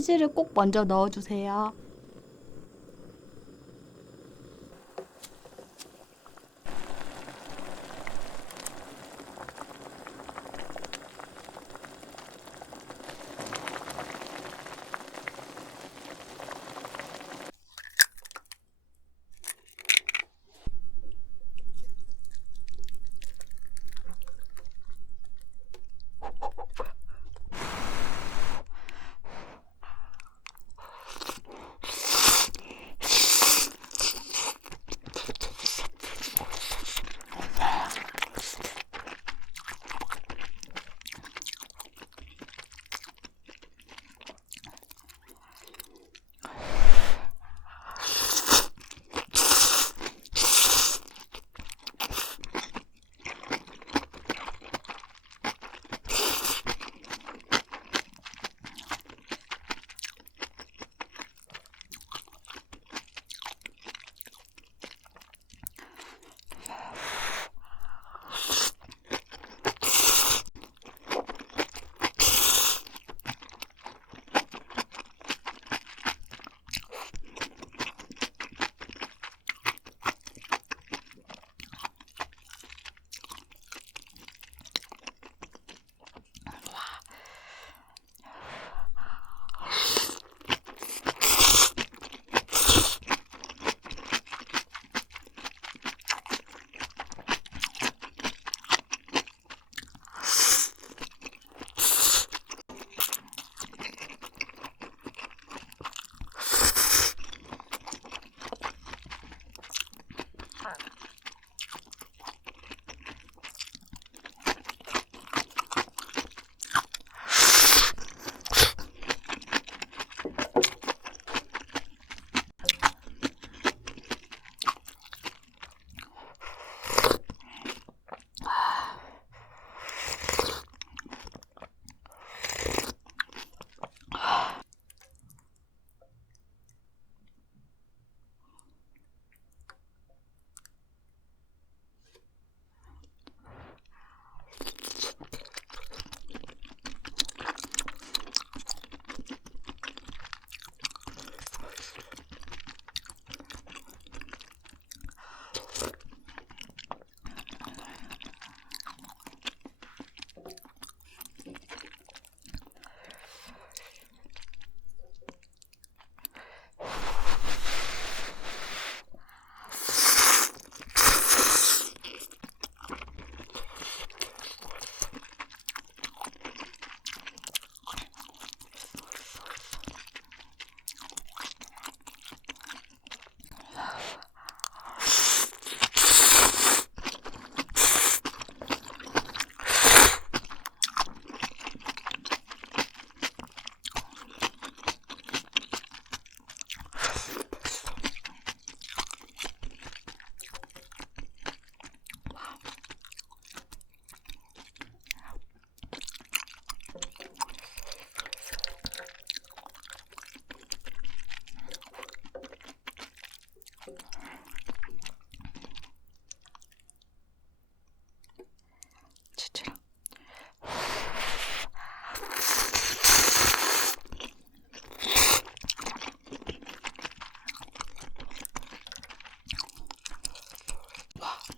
치즈를 꼭 먼저 넣어주세요.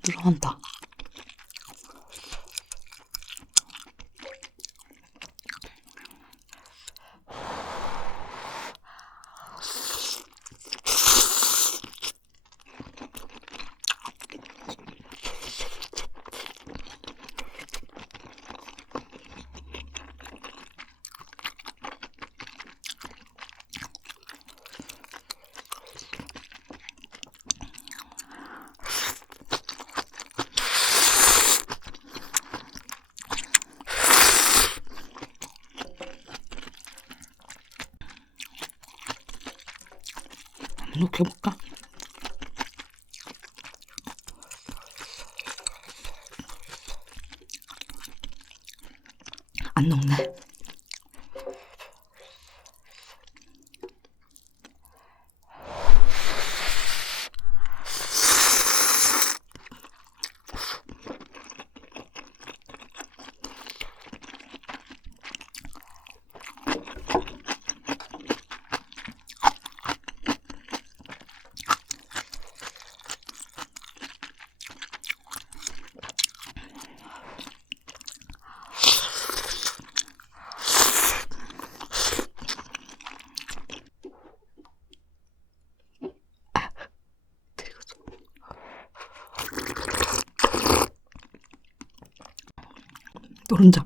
와 늘어난다. 이렇게 해볼까? 안 녹네. 노른자.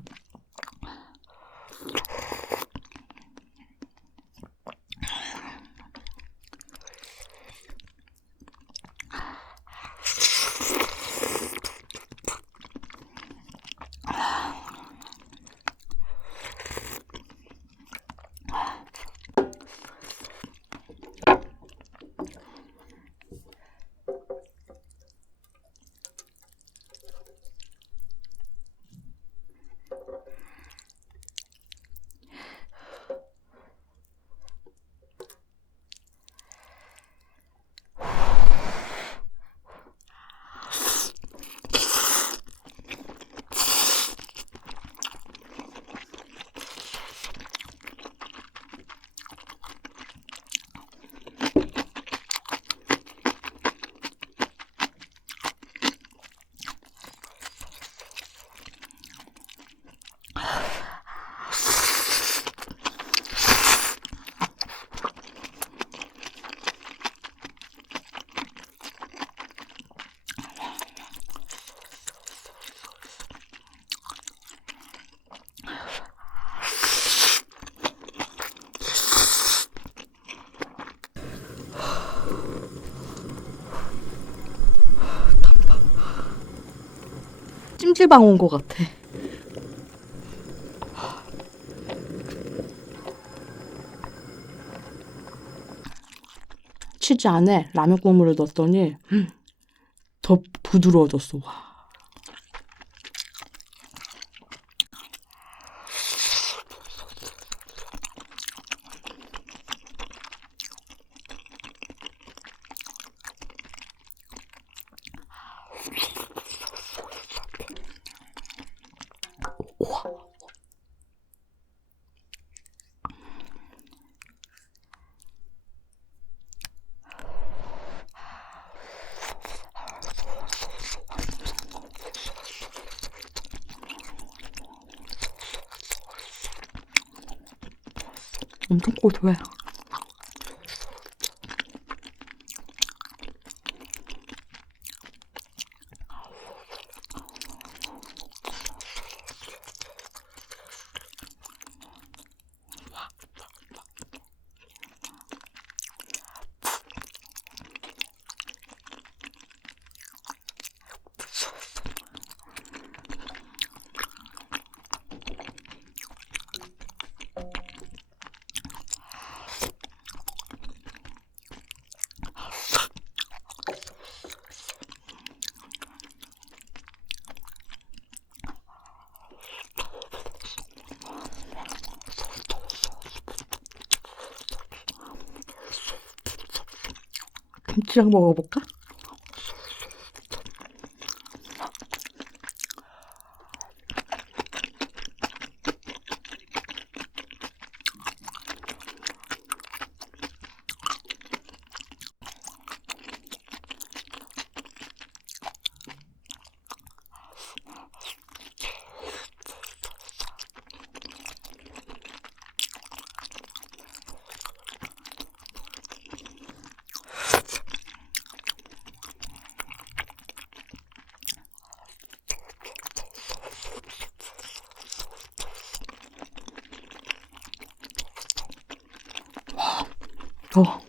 찜질방 온 것 같아. 치즈 안에 라면 국물을 넣었더니 음, 더 부드러워졌어. 와. 엄청 고소해. 김치랑 먹어볼까? 어.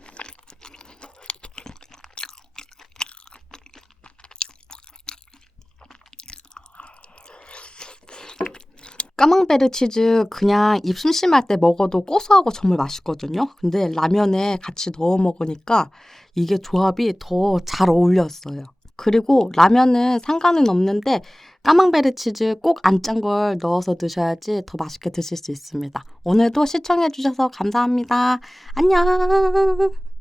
까망베르 치즈 그냥 입 심심할 때 먹어도 고소하고 정말 맛있거든요. 근데 라면에 같이 넣어 먹으니까 이게 조합이 더 잘 어울렸어요. 그리고 라면은 상관은 없는데 까망베르 치즈 꼭 안 짠 걸 넣어서 드셔야지 더 맛있게 드실 수 있습니다. 오늘도 시청해 주셔서 감사합니다. 안녕.